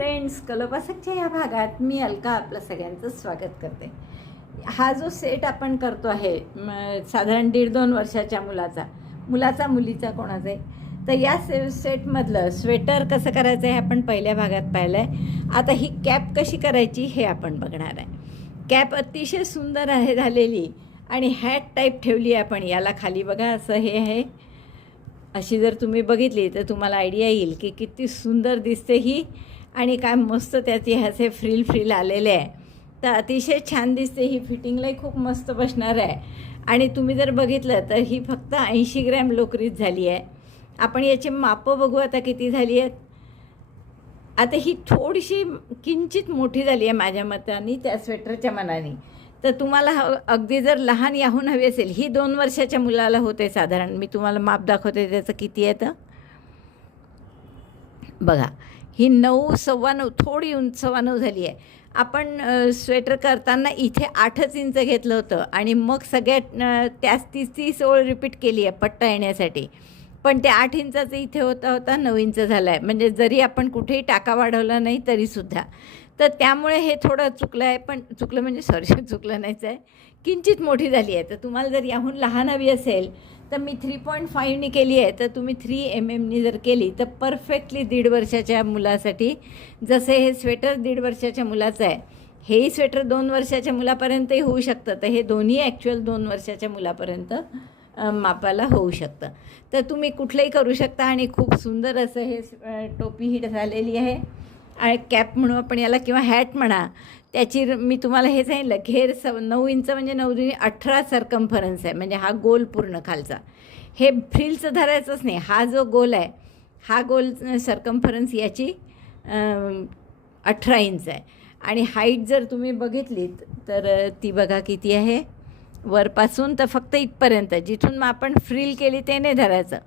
Friends कलोपासकच्या या भागात मी अलका आपलं सगळ्यांचं स्वागत करते. हा जो सेट आपण करतो आहे साधारण दीड दोन वर्षाच्या मुलाचा मुलाचा मुलीचा कोणाचा आहे तर या से सेटमधलं स्वेटर कसं करायचं आहे आपण पहिल्या भागात पाहिलं आहे आता ही कॅप कशी करायची हे आपण बघणार आहे कॅप अतिशय सुंदर आहे झालेली आणि हॅट टाईप ठेवली आहे आपण याला खाली बघा असं हे आहे. अशी जर तुम्ही बघितली तर तुम्हाला आयडिया येईल की किती सुंदर दिसते ही. आणि काय मस्त त्याचे ह्याचे फ्रिल फ्रिल आलेले आहे. तर अतिशय छान दिसते ही फिटिंगलाही खूप मस्त बसणार आहे. आणि तुम्ही जर बघितलं तर ही फक्त ऐंशी ग्रॅम लोकरीच झाली आहे. आपण याची मापं बघू आता किती झाली आहेत. आता ही थोडीशी किंचित मोठी झाली आहे माझ्या मताने त्या स्वेटरच्या मनाने. तर तुम्हाला ह अगदी जर लहान याहून हवी असेल ही दोन वर्षाच्या मुलाला होते साधारण. मी तुम्हाला माप दाखवते त्याचं किती आहे तर. बघा ही नऊ सव्वा नऊ थोडी उंच सव्वा नऊ झाली आहे. आपण स्वेटर करताना इथे आठच इंच घेतलं होतं आणि मग सगळ्यात त्याच तीस तीस ओळ रिपीट केली आहे पट्टा येण्यासाठी. पण ते आठ इंचाचं इथे होता होता नऊ इंच झालं आहे म्हणजे जरी आपण कुठेही टाका वाढवला नाही तरीसुद्धा तर त्यामुळे हे थोडं चुकलं आहे. पण चुकलं म्हणजे सॉरी चुकलं नाहीच आहे. किंचित मोठी झाली आहे. तर तुम्हाला जर याहून लहान हवी असेल तर मी थ्री पॉईंट फाईव्हनी केली आहे. तर तुम्ही थ्री एम एमनी जर केली तर परफेक्टली दीड वर्षाच्या मुलासाठी जसे हे स्वेटर दीड वर्षाच्या मुलाचं आहे हेही स्वेटर दोन वर्षाच्या मुलापर्यंतही होऊ शकतं. तर हे दोन्ही ॲक्च्युअल दोन वर्षाच्या मुलापर्यंत मापाला होऊ शकतं. तर तुम्ही कुठलंही करू शकता आणि खूप सुंदर असं हे टोपी ही झालेली आहे. आणि कॅप म्हणू आपण याला किंवा हॅट म्हणा. त्याची र- मी तुम्हाला हे सांगितलं घेर स नऊ इंच म्हणजे नऊ दुनी अठरा सरकम्फरन्स आहे. म्हणजे हा गोल पूर्ण खालचा. हे फ्रिलचं धरायचंच नाही. हा जो गोल आहे हा गोल सरकम्फरन्स याची अठरा इंच आहे. आणि हाईट जर तुम्ही बघितलीत तर ती बघा किती आहे. वरपासून तर फक्त इथपर्यंत. जिथून मग आपण फ्रिल केली ते नाही धरायचं.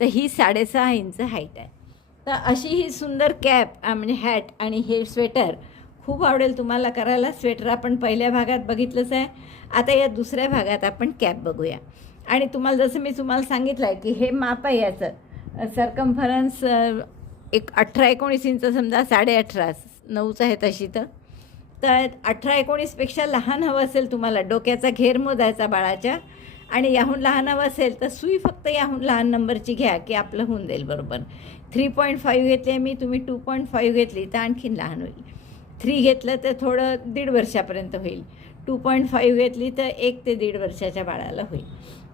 तर ही साडेसहा इंच हाईट आहे. तर अशी ही सुंदर कॅप म्हणजे हॅट आणि हे स्वेटर खूप आवडेल तुम्हाला करायला. स्वेटर आपण पहिल्या भागात बघितलंच आहे. आता या दुसऱ्या भागात आपण कॅप बघूया. आणि तुम्हाला जसं मी तुम्हाला सांगितलं आहे की हे माप आहे याचं. सरकम्फरन्स एक अठरा एकोणीस इंच समजा साडे अठरा नऊच आहे तशी तर. तर अठरा एकोणीसपेक्षा लहान हवं असेल तुम्हाला डोक्याचा घेर मोजायचा बाळाच्या. आणि याहून लहान हवं असेल तर सुई फक्त याहून लहान नंबरची घ्या की आपलं होऊन जाईल बरोबर. थ्री पॉईंट फाईव्ह घेतले मी तुम्ही टू पॉईंट फाईव्ह घेतली तर आणखीन लहान होईल. थ्री घेतलं तर थोडं दीड वर्षापर्यंत होईल. टू पॉईंट फाईव्ह घेतली तर एक ते दीड वर्षाच्या बाळाला होईल.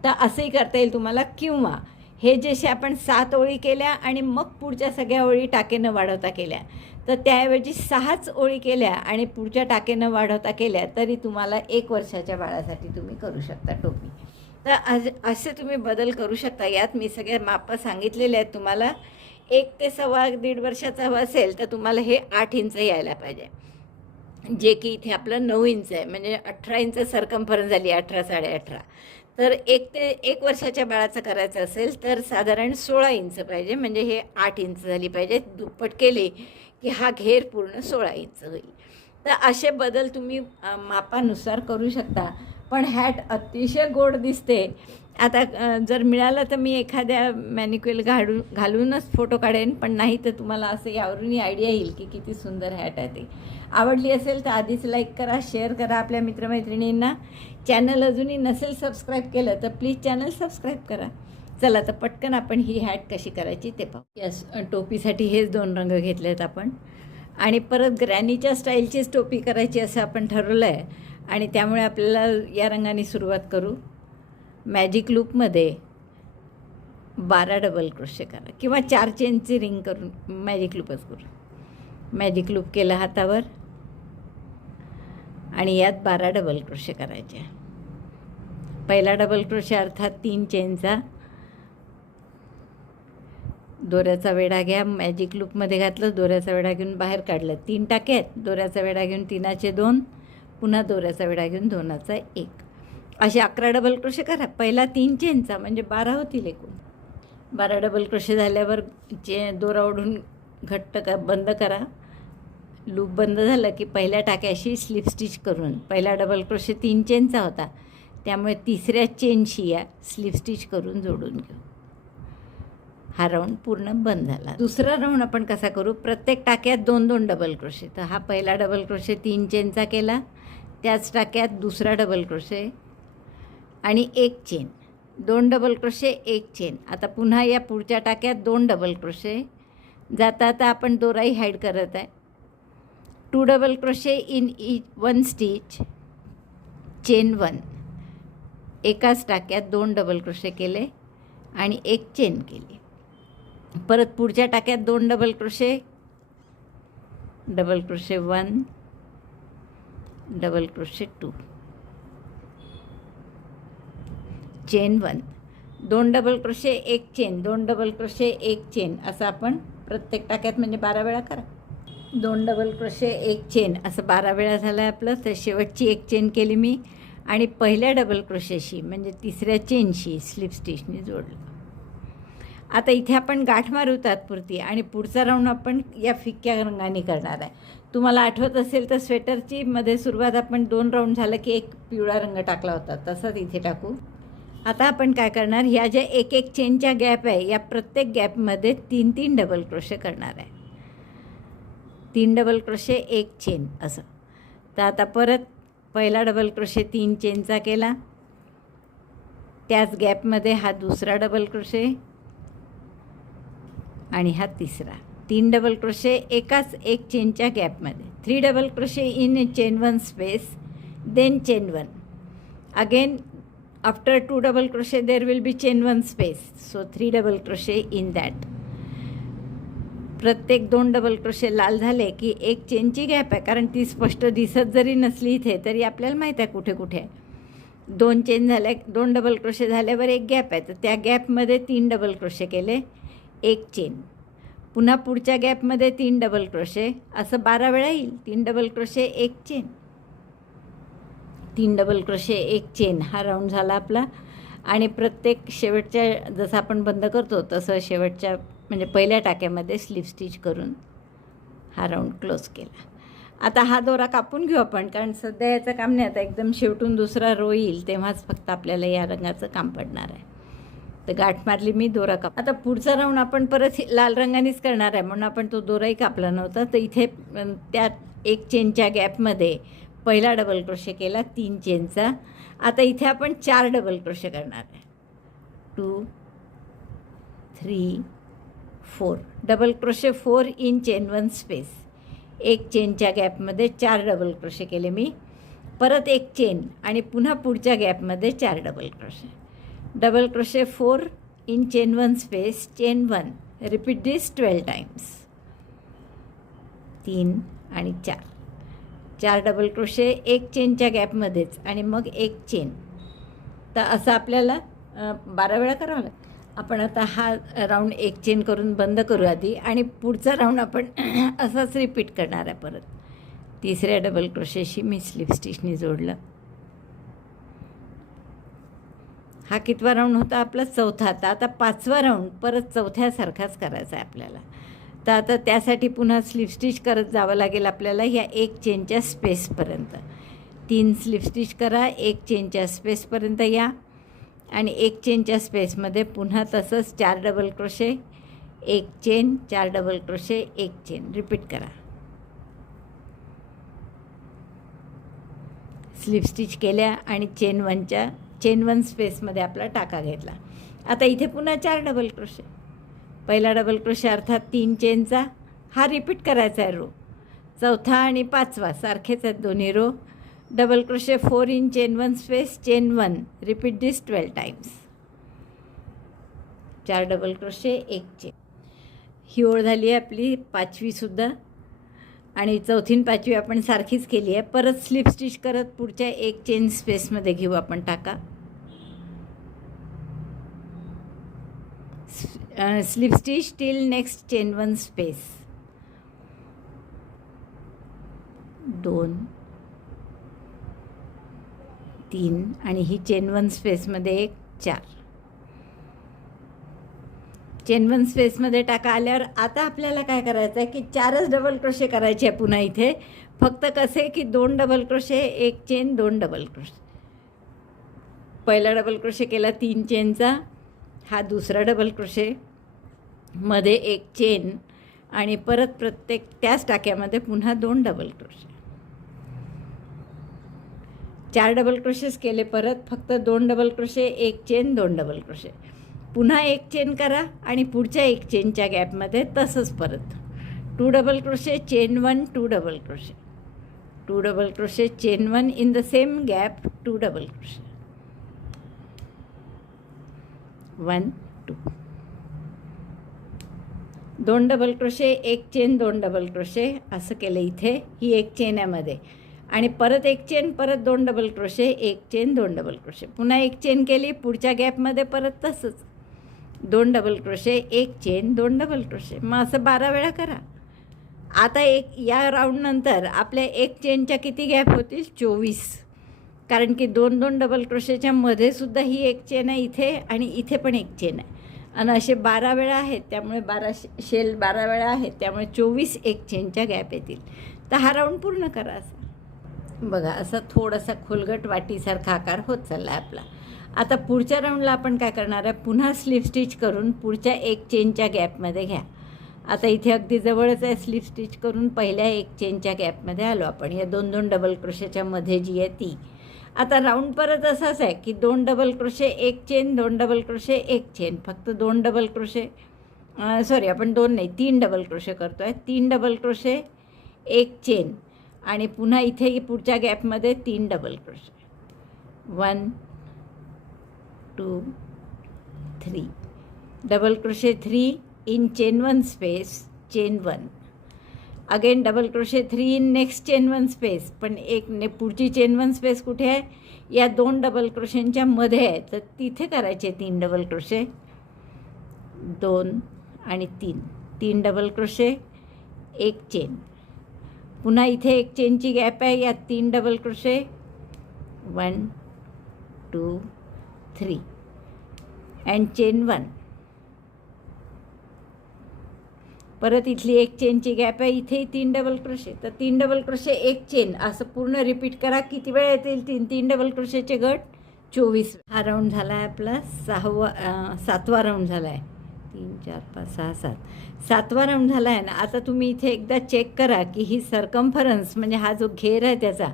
तर असंही करता येईल तुम्हाला. किंवा हे जसे आपण सात ओळी केल्या आणि मग पुढच्या सगळ्या ओळी टाकेनं वाढवता केल्या तर त्याऐवजी सहाच ओळी केल्या आणि पुढच्या टाकेनं वाढवता केल्या तरी तुम्हाला एक वर्षाच्या बाळासाठी तुम्ही करू शकता टोपी. तर आज असे तुम्ही बदल करू शकता. यात मी सगळ्या मापं सांगितलेले आहेत तुम्हाला. एक ते सव्वा दीड वर्षाचा हवा असेल तर तुम्हाला हे आठ इंच यायला पाहिजे. जे की इथे आपलं नऊ इंच आहे म्हणजे अठरा इंच सरकम्फरन्स झाली अठरा साडे अठरा. तर एक ते एक वर्षाच्या बाळाचं करायचं असेल तर साधारण सोळा इंच पाहिजे म्हणजे हे आठ इंच झाली पाहिजे. दुप्पट केले की हा घेर पूर्ण सोळा इंच होईल. तर असे बदल तुम्ही मापानुसार करू शकता. पण हॅट अतिशय गोड दिसते. आता जर मिळालं तर मी एखाद्या मॅनिक्युअल घालून घालूनच फोटो काढेन पण नाही तर तुम्हाला असं यावरूनही आयडिया येईल की किती सुंदर हॅट आहे ते. आवडली असेल तर आधीच लाईक करा शेअर करा आपल्या मित्रमैत्रिणींना. चॅनल अजूनही नसेल सबस्क्राईब केलं तर प्लीज चॅनल सबस्क्राईब करा. चला तर पटकन आपण ही हॅट कशी करायची ते पाहू. यस टोपीसाठी हेच दोन रंग घेतले आहेत आपण. आणि परत ग्रॅनीच्या स्टाईलचीच टोपी करायची असं आपण ठरवलं आहे आणि त्यामुळे आपल्याला या रंगाने सुरुवात करू. मॅजिक लूपमध्ये बारा डबल क्रोशे करा. किंवा चार चेनची रिंग करून मॅजिक लूपच करू. मॅजिक लूप केलं हातावर. आणि यात बारा डबल क्रोशे करायचे. पहिला डबल क्रोशे अर्थात तीन चेनचा. दोऱ्याचा वेढा घ्या. मॅजिक लूपमध्ये घातलं दोऱ्याचा वेढा घेऊन बाहेर काढलं. तीन टाक्यात आहेत. दोऱ्याचा वेढा घेऊन तीनाचे दोन. पुन्हा दोऱ्याचा वेढा घेऊन दोनाचा एक. असे अकरा डबल क्रोशे करा. पहिला तीन चेनचा म्हणजे बारा होतील एकूण. बारा डबल क्रोशे झाल्यावर चे दोरा ओढून घट्ट क बंद करा. लूप बंद झालं की पहिल्या टाक्याशी स्लिप स्टिच करून पहिला डबल क्रोशे तीन चेनचा होता. त्यामुळे तिसऱ्या चेनशी या स्लिप स्टिच करून जोडून घेऊ. हा राऊंड पूर्ण बंद झाला. दुसरा राऊंड आपण कसा करू? प्रत्येक टाक्यात दोन दोन डबल क्रोशे तर हा पहिला डबल क्रोशे तीन चेनचा केला. त्याच टाक्यात दुसरा डबल क्रोशे आणि एक चेन दोन डबल क्रोशे एक चेन आता पुन्हा या पुढच्या टाक्यात दोन डबल क्रोशे जाता आता आपण दोराही हाईड करत आहे. Two double crochet in each one stitch chain one एकाच टाक्यात दोन डबल क्रोशे केले आणि एक चेन केली. परत पुढच्या टाक्यात दोन double crochet double crochet one double crochet two chain one. दोन डबल क्रोशे एक चेन. दोन डबल क्रोशे एक चेन. असं आपण प्रत्येक टाक्यात म्हणजे बारा वेळा करा. दोन डबल क्रोशे एक चेन. असं बारा वेळा झालं आहे आपलं. तर शेवटची एक चेन केली मी. आणि पहिल्या डबल क्रोशेशी म्हणजे तिसऱ्या चेनशी स्लिप स्टिचने जोडलं. आता इथे आपण गाठ मारू तात्पुरती आणि पुढचा राऊंड आपण या फिक्क्या रंगाने करणार आहे. तुम्हाला आठवत असेल तर स्वेटरची मध्ये सुरुवात आपण दोन राऊंड झालं की एक पिवळा रंग टाकला होता. तसाच इथे टाकू. आता आपण काय करणार ह्या ज्या एक एक चेनच्या गॅप आहे या प्रत्येक गॅपमध्ये तीन तीन डबल क्रोशे करणार आहे. तीन डबल क्रोशे एक चेन असं. तर आता परत पहिला डबल क्रोशे तीन चेनचा केला. त्याच गॅपमध्ये हा दुसरा डबल क्रोशे आणि हा तिसरा. तीन डबल क्रोशे एकाच एक चेनच्या गॅपमध्ये three double crochet in chain one space then chain one again after two double crochet there will be chain one space so three double crochet in that प्रत्येक दोन double crochet लाल झाले की एक चेनची gap आहे कारण ती स्पष्ट दिसत जरी नसली इथे तरी आपल्याला माहीत आहे कुठे कुठे आहे. दोन चेन झाल्या दोन डबल क्रोशे झाल्यावर एक गॅप आहे. तर त्या गॅपमध्ये तीन डबल क्रोशे केले एक चेन पुन्हा पुढच्या गॅपमध्ये तीन डबल क्रोशे असं बारा वेळा येईल. तीन डबल क्रोशे एक चेन तीन डबल क्रोशे एक चेन हा राऊंड झाला आपला. आणि प्रत्येक शेवटच्या जसं आपण बंद करतो तसं शेवटच्या म्हणजे पहिल्या टाक्यामध्ये स्लीप स्टिच करून हा राऊंड क्लोज केला. आता हा दोरा कापून घेऊ आपण कारण सध्या याचं काम नाही. आता एकदम शेवटून दुसरा रो येईल तेव्हाच फक्त आपल्याला या रंगाचं काम पडणार आहे. तर गाठ मारली मी दोरा काप आता पुढचा राऊंड आपण परत लाल रंगानेच करणार आहे. म्हणून आपण तो दोराही कापला नव्हता. तर इथे त्या एक चेनच्या गॅपमध्ये पहिला डबल क्रोशे केला तीन चेनचा आता इथे आपण चार डबल क्रोशे करणार आहे. Two three four double crochet four in chain one space एक चेनच्या गॅपमध्ये चार डबल क्रोशे केले मी. परत एक चेन आणि पुन्हा पुढच्या गॅपमध्ये चार double crochet double crochet four in chain one space chain one repeat this twelve times तीन आणि चार. चार डबल क्रोशे एक चेनच्या गॅपमध्येच आणि मग एक चेन तर असं आपल्याला बारा वेळा करावं लागतं. आपण आता हा राऊंड एक चेन करून बंद करू आधी आणि पुढचा राऊंड आपण असाच रिपीट करणार आहे परत. तिसऱ्या डबल क्रोशेशी मी स्लिप स्टिचनी जोडलं. हा कितवा राऊंड होता आपला? चौथा. आता आता पाचवा राऊंड परत चौथ्यासारखाच करायचा आहे आपल्याला. तर आता त्यासाठी पुन्हा स्लिप स्टिच करत जावं लागेल आपल्याला ह्या एक चेनच्या स्पेसपर्यंत. तीन स्लिप स्टिच करा एक चेनच्या स्पेसपर्यंत या आणि एक चेनच्या स्पेसमध्ये पुन्हा तसंच चार डबल क्रोशे एक चेन चार डबल क्रोशे एक चेन. रिपीट करा. स्लिप स्टिच केल्या आणि चेन वनच्या चेन वन स्पेसमध्ये आपला टाका घेतला. आता इथे पुन्हा चार डबल क्रोशे. पहिला डबल क्रोशे अर्थात तीन चेनचा हा रिपीट करायचा आहे रो चौथा आणि पाचवा सारखेच आहेत दोन्ही row double crochet four in chain one space chain one repeat this twelve times चार डबल क्रोशे एक चेन ही ओळ झाली आहे आपली पाचवीसुद्धा आणि चौथीन पाचवी आपण सारखीच केली आहे. परत स्लिप स्टिच करत पुढच्या एक चेन स्पेसमध्ये घेऊ आपण टाका. Slip stitch till next chain one space दोन. तीन. आणि ही चेन वन स्पेसमध्ये एक चार. चेन वन स्पेसमध्ये टाका आल्यावर आता आपल्याला काय करायचं आहे की चारच डबल क्रोशे करायचे आहे पुन्हा इथे. फक्त कसे की दोन डबल क्रोशे एक चेन दोन डबल क्रोशे पहिला डबल क्रोशे केला तीन चेनचा हा दुसरा डबल क्रोशे मध्ये एक चेन आणि परत प्रत्येक त्याच टाक्यामध्ये पुन्हा दोन डबल क्रोशे चार डबल क्रोशेस केले परत फक्त दोन डबल क्रोशे एक चेन दोन डबल क्रोशे पुन्हा एक चेन करा आणि पुढच्या एक चेनच्या गॅपमध्ये तसंच परत. Two double crochet chain one two double crochet two double crochet chain one in the same gap two double crochet one two. दोन डबल क्रोशे एक चेन दोन डबल क्रोशे असं केलं इथे ही एक चेन आहे मध्ये. आणि परत एक चेन परत दोन डबल क्रोशे एक चेन दोन डबल क्रोशे. पुन्हा एक चेन केली पुढच्या गॅपमध्ये परत तसंच. दोन डबल क्रोशे एक चेन दोन डबल क्रोशे. मग असं बारा वेळा करा. आता एक या राऊंडनंतर आपल्या एक चेनच्या किती गॅप होतील? चोवीस. कारण की दोन दोन डबल क्रोशेच्या मध्ये सुद्धा ही एक चेन आहे इथे आणि इथे पण एक चेन आहे. आणि असे बारा वेळा आहेत त्यामुळे बारा शे शेल बारा वेळा आहेत त्यामुळे चोवीस एक चेनच्या गॅप येतील. तर हा राऊंड पूर्ण करा असा. बघा असा थोडासा खोलगट वाटीसारखा आकार होत चालला आहे आपला. आता पुढच्या राऊंडला आपण काय करणार आहे? पुन्हा स्लिप स्टिच करून पुढच्या एक चेनच्या गॅपमध्ये घ्या. आता इथे अगदी जवळच आहे स्लिप स्टिच करून पहिल्या एक चेनच्या गॅपमध्ये आलो आपण. या दोन दोन डबल क्रोशेच्या मध्ये जी आहे ती. आता राऊंड परत असाच आहे की दोन डबल क्रोशे एक चेन दोन डबल क्रोशे एक चेन फक्त दोन डबल क्रोशे सॉरी आपण दोन नाही तीन डबल क्रोशे करतो आहे तीन डबल क्रोशे एक चेन आणि पुन्हा इथे पुढच्या गॅपमध्ये तीन double crochet one two three double crochet three in chain one space chain one again double crochet three in next chain one space पण एक ने पुढची चेन वन स्पेस कुठे आहे? या दोन डबल क्रोशेंच्या मध्ये आहे. तर तिथे करायचे तीन डबल क्रोशे दोन आणि तीन. तीन डबल क्रोशे एक चेन पुन्हा इथे एक चेनची गॅप आहे. यात तीन double crochet one two three and chain one परत इथली एक चेनची गॅप आहे इथेही तीन डबल क्रोशे तर तीन डबल क्रोशे एक चेन असं पूर्ण रिपीट करा किती वेळ येतील? तीन तीन डबल क्रोशेचे गट? चोवीस हा राऊंड झाला आहे आपला सहावा सातवा राऊंड झाला आहे तीन चार पाच सहा सात. सातवा राऊंड झाला आहे ना आता तुम्ही इथे एकदा चेक करा की ही सरकम्फरन्स म्हणजे हा जो घेर आहे त्याचा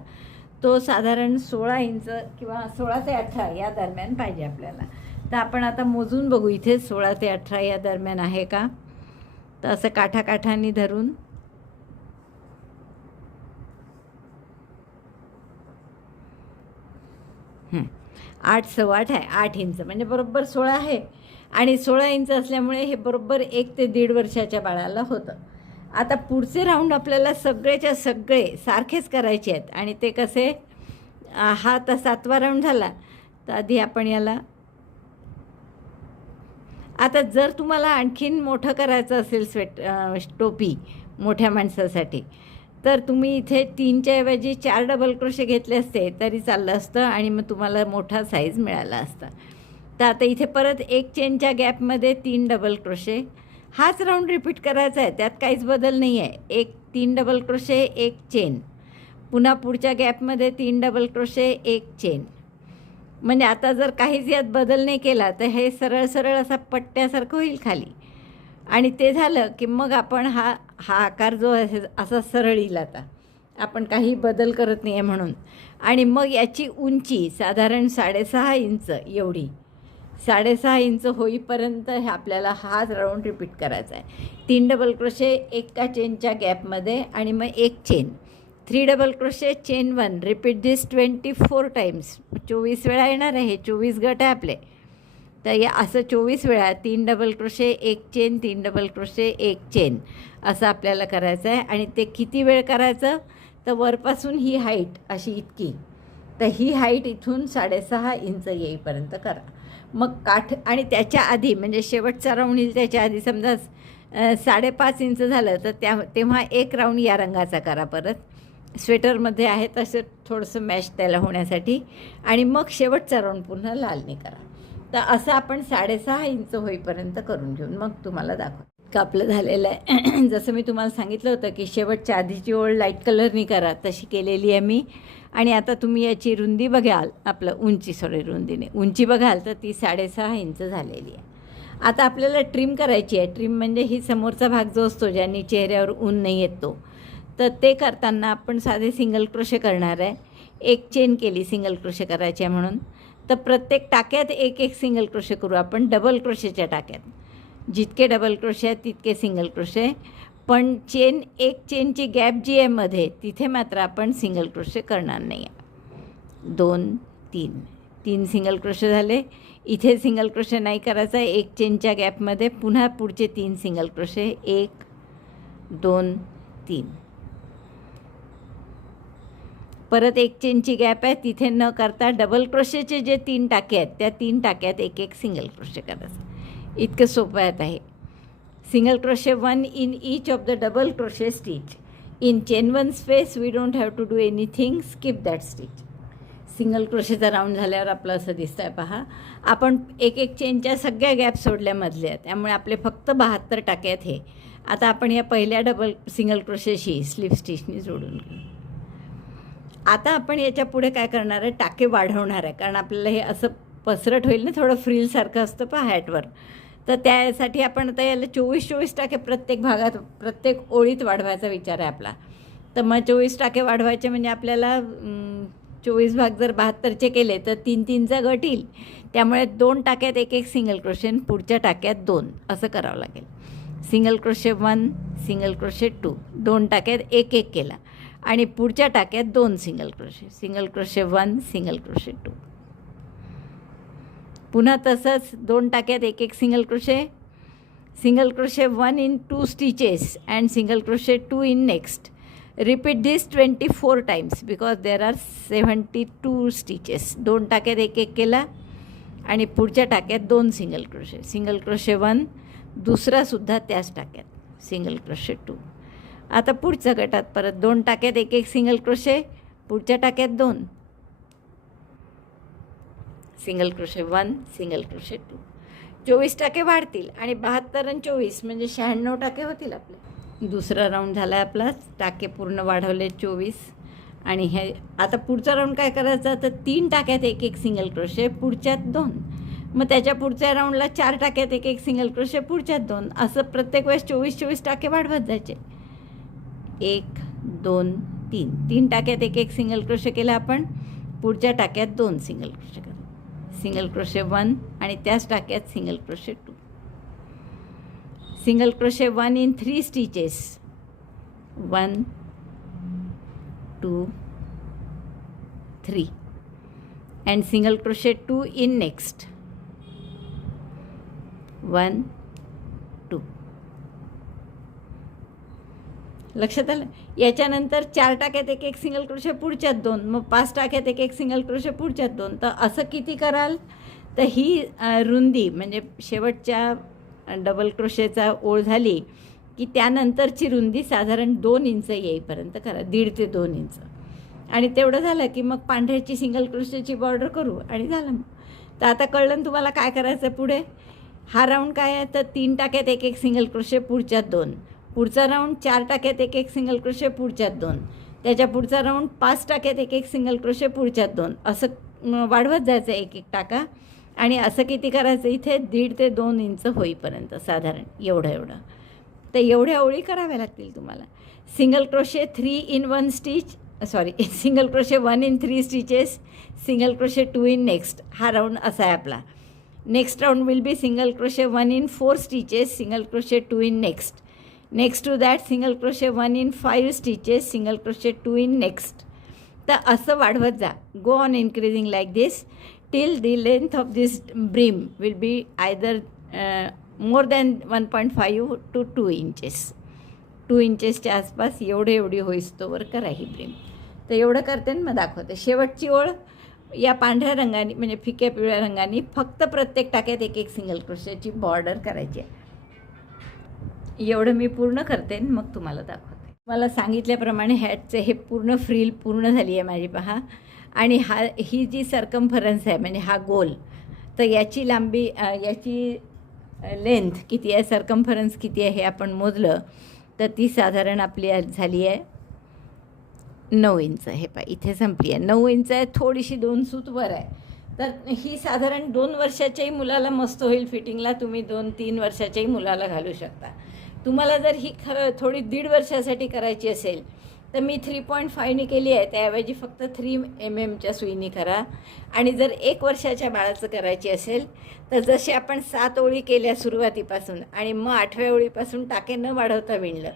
तो साधारण सोळा इंच किंवा सोळा ते अठरा या दरम्यान पाहिजे आपल्याला. तर आपण आता मोजून बघू इथे सोळा ते अठरा या दरम्यान आहे का? तर असं काठाकाठाने धरून. आठ सव्वा आठ आहे आठ इंच. म्हणजे बरोबर सोळा आहे. आणि सोळा इंच असल्यामुळे हे बरोबर एक ते दीड वर्षाच्या बाळाला होतं. आता पुढचे राऊंड आपल्याला सगळेच्या सगळे सारखेच करायचे आहेत. आणि ते कसे हा आता सातवा राऊंड झाला. तर आधी आपण याला आता जर तुम्हाला आणखीन मोठं करायचं असेल स्वेट टोपी मोठ्या माणसासाठी तर तुम्ही इथे तीनच्या ऐवजी चार डबल क्रोशे घेतले असते तरी चाललं असतं आणि मग तुम्हाला मोठा साईज मिळाला असता. तर आता इथे परत एक चेनच्या गॅपमध्ये तीन डबल क्रोशे हाच राऊंड रिपीट करायचा आहे त्यात काहीच बदल नाही आहे एक तीन डबल क्रोशे एक चेन पुन्हा पुढच्या गॅपमध्ये तीन डबल क्रोशे एक चेन म्हणजे आता जर काहीच यात बदल नाही केला तर हे सरळ सरळ असा पट्ट्यासारखं होईल खाली. आणि ते झालं की मग आपण हा हा आकार जो आहे असा सरळ येईल आता. आपण काही बदल करत नाही आहे म्हणून. आणि मग याची उंची साधारण साडेसहा इंच एवढी. साडेसहा इंच होईपर्यंत हे आपल्याला हाच राऊंड रिपीट करायचा आहे. तीन डबल क्रोशे एका चेनच्या गॅपमध्ये आणि मग एक chain. Three double crochet chain one repeat this twenty four times चोवीस वेळा येणार आहे. हे चोवीस गट आहे आपले. तर या असं चोवीस वेळा तीन डबल क्रोशे एक चेन तीन डबल क्रोशे एक चेन असं आपल्याला करायचं आहे. आणि ते किती वेळ करायचं? तर वरपासून ही हाईट अशी इतकी. तर ही हाईट इथून साडेसहा इंच येईपर्यंत करा. मग काठ आणि त्याच्या आधी म्हणजे शेवटचा राऊंड येईल त्याच्या आधी समजा साडेपाच इंच झालं तर त्या तेव्हा एक राऊंड या रंगाचा करा परत. स्वेटरमध्ये आहे तसं थोडंसं मॅच त्याला होण्यासाठी. आणि मग शेवटचा राऊंड पुन्हा लालने करा. तर असं आपण साडेसहा इंच होईपर्यंत करून घेऊन मग तुम्हाला दाखव. कापलं झालेलं आहे. जसं मी तुम्हाला सांगितलं होतं की शेवटच्या आधीची ओळ लाइट कलरनी करा. तशी केलेली आहे मी. आणि आता तुम्ही याची रुंदी बघाल आपलं उंची सॉरी रुंदीने. उंची बघाल तर ती साडेसहा इंच झालेली आहे. आता आपल्याला ट्रिम करायची आहे. ट्रिम म्हणजे ही समोरचा भाग जो असतो ज्यांनी चेहऱ्यावर ऊन नाही येत तो. तर ते करताना आपण साधे सिंगल क्रोशे करणार आहे. एक चेन केली सिंगल क्रोशे करायची आहे म्हणून. तर प्रत्येक टाक्यात एक एक सिंगल क्रोशे करू आपण डबल क्रोशेच्या टाक्यात. जितके डबल क्रोशे आहेत तितके सिंगल क्रोशे. पण चेन एक चेनची गॅप जी आहे मध्ये तिथे मात्र आपण सिंगल क्रोशे करणार नाही आहे. दोन तीन. तीन सिंगल क्रोशे झाले. इथे सिंगल क्रोशे नाही करायचा एक चेनच्या गॅपमध्ये पुन्हा पुढचे तीन सिंगल क्रोशे. एक दोन तीन. परत एक चेनची गॅप आहे तिथे न करता डबल क्रोशेचे जे तीन टाके आहेत त्या तीन टाक्यात एक एक सिंगल क्रोशे करायचं इतकं सोपं आहे single crochet one in each of the double crochet stitch in chain one space we don't have to do anything skip that stitch single क्रोशेचा round झाल्यावर आपलं असं दिसतं आहे पहा. आपण एक एक चेनच्या सगळ्या गॅप सोडल्या मधल्या त्यामुळे आपले फक्त बहात्तर टाके आहेत हे. आता आपण या पहिल्या डबल सिंगल क्रोशेशी स्लिप स्टिचनी जोडून घेऊ. आता आपण याच्यापुढे काय करणार आहे? टाके वाढवणार आहे. कारण आपल्याला हे असं पसरट होईल ना थोडं फ्रीलसारखं असतं पण हॅटवर. तर त्यासाठी आपण आता याला चोवीस चोवीस टाके प्रत्येक भागात प्रत्येक ओळीत वाढवायचा विचार आहे आपला. तर मग चोवीस टाके वाढवायचे म्हणजे आपल्याला चोवीस भाग जर बहात्तरचे केले तर तीन तीनचा गट येईल त्यामुळे दोन टाक्यात एक एक सिंगल क्रोशे पुढच्या टाक्यात दोन. असं करावं लागेल. Single crochet one single crochet two दोन टाक्यात एक एक केला. आणि पुढच्या टाक्यात दोन single crochet single crochet one single crochet two पुन्हा तसंच दोन टाक्यात एक एक single crochet single crochet one in two stitches and single crochet two in next repeat this twenty four times because there are seventy two stitches दोन टाक्यात एक एक केला आणि पुढच्या टाक्यात दोन single crochet single crochet one दुसरासुद्धा त्याच टाक्यात. सिंगल क्रोशे टू आता पुढच्या गटात परत दोन टाक्यात एक एक सिंगल क्रोशे पुढच्या टाक्यात दोन. Single crochet one single crochet two चोवीस टाके वाढतील आणि बहात्तर आणि चोवीस म्हणजे शहाण्णव टाके होतील आपले. दुसरा राऊंड झाला आहे आपला टाके पूर्ण वाढवले चोवीस. आणि हे आता पुढचा राऊंड काय करायचा? तर तीन टाक्यात एक एक सिंगल क्रोशे पुढच्यात दोन. मग त्याच्या पुढच्या राऊंडला चार टाक्यात एक एक सिंगल क्रोशे पुढच्यात दोन. असं प्रत्येक वेळेस चोवीस चोवीस टाके वाढवत जायचे. एक दोन तीन. तीन टाक्यात एक एक सिंगल क्रोशे केला आपण. पुढच्या टाक्यात दोन सिंगल क्रोशे करू. सिंगल क्रोशे वन आणि त्याच टाक्यात single crochet two single crochet one in three stitches one two three and single crochet two in next one two लक्षात आलं? याच्यानंतर चार टाक्यात एक एक सिंगल क्रोशे पुढच्यात दोन मग पाच टाक्यात एक एक सिंगल क्रोशे पुढच्यात दोन. तर असं किती कराल? तर ही रुंदी म्हणजे शेवटच्या डबल क्रोशेचा ओळ झाली की त्यानंतरची रुंदी साधारण दोन इंच येईपर्यंत करा दीड ते दोन इंच. आणि तेवढं झालं की मग पांढऱ्याची सिंगल क्रोशेची बॉर्डर करू आणि झालं मग. तर आता कळलं ना तुम्हाला काय करायचं पुढे? हा राऊंड काय आहे? तर तीन टाक्यात एक एक सिंगल क्रोशे पुढच्यात दोन. पुढचा राऊंड चार टाक्यात एक एक सिंगल क्रोशे पुढच्यात दोन. त्याच्या पुढचा राऊंड पाच टाक्यात एक एक सिंगल क्रोशे पुढच्यात दोन. असं वाढवत जायचं एक एक टाका. आणि असं किती करायचं? इथे दीड ते दोन इंच होईपर्यंत साधारण. एवढं एवढं. तर एवढ्या ओळी कराव्या लागतील तुम्हाला. Single crochet three in one stitch sorry single crochet one in three stitches single crochet two in next हा राऊंड असा आहे आपला. Next round will be single crochet one in four stitches single crochet two in next next to that single crochet one in five stitches single crochet two in next तर असं वाढवत जा. Go on increasing like this till the length of this brim will be either more than one point five two two inches two इंचेसच्या आसपास एवढे एवढी होईस्तोवर करा ही brim तर एवढं करते मग दाखवते. शेवटची ओळ या पांढऱ्या रंगाने म्हणजे फिक्या पिवळ्या रंगाने फक्त प्रत्येक टाक्यात एक एक सिंगल क्रोशाची बॉर्डर करायची आहे. एवढं मी पूर्ण करते मग तुम्हाला दाखवते. मला सांगितल्याप्रमाणे हॅटचे हे पूर्ण फ्रील पूर्ण झाली आहे माझी पहा. आणि हा ही जी सरकमफरन्स आहे म्हणजे हा गोल तर याची लांबी याची लेंथ किती आहे सरकमफरन्स किती आहे हे आपण मोजलं तर ती साधारण आपली आज झाली आहे नऊ इंच हे पा इथे संपली आहे. नऊ इंच आहे थोडीशी दोन सूत वर आहे. तर ही साधारण दोन वर्षाच्याही मुलाला मस्त होईल फिटिंगला तुम्ही दोन तीन वर्षाच्याही मुलाला घालू शकता. तुम्हाला जर ही ख थोडी दीड वर्षासाठी करायची असेल तर मी थ्री पॉईंट फायनी केली आहे. त्याऐवजी फक्त थ्री एम एमच्या सुईनी करा. आणि जर एक वर्षाच्या बाळाचं करायची असेल तर जसे आपण सात ओळी केल्या सुरुवातीपासून आणि मग आठव्या ओळीपासून टाके न वाढवता विणलं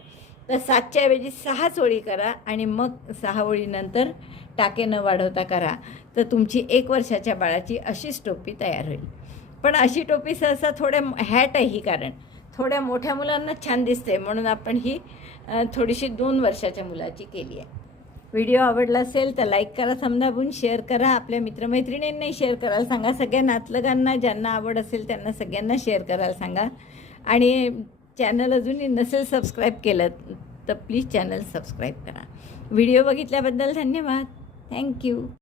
तर सातच्या ऐवजी सहाच ओळी करा आणि मग सहा ओळीनंतर टाके न वाढवता करा. तर तुमची एक वर्षाच्या बाळाची अशीच टोपी तयार होईल. पण अशी टोपी सहसा थोड्या हॅट आहे ही कारण. थोड्या मोठ्या मुलांना छान दिसते म्हणून आपण ही थोडीशी दोन वर्षाच्या मुलाची केली आहे. व्हिडिओ आवडला असेल तर लाईक करा समजावून शेअर करा आपल्या मित्रमैत्रिणींनाही शेअर करायला सांगा. सगळ्या नातलगांना ज्यांना आवड असेल त्यांना सगळ्यांना शेअर करायला सांगा. आणि चॅनल अजूनही नसेल सबस्क्राईब केलं तर प्लीज चॅनल सबस्क्राईब करा. व्हिडिओ बघितल्याबद्दल धन्यवाद. Thank you.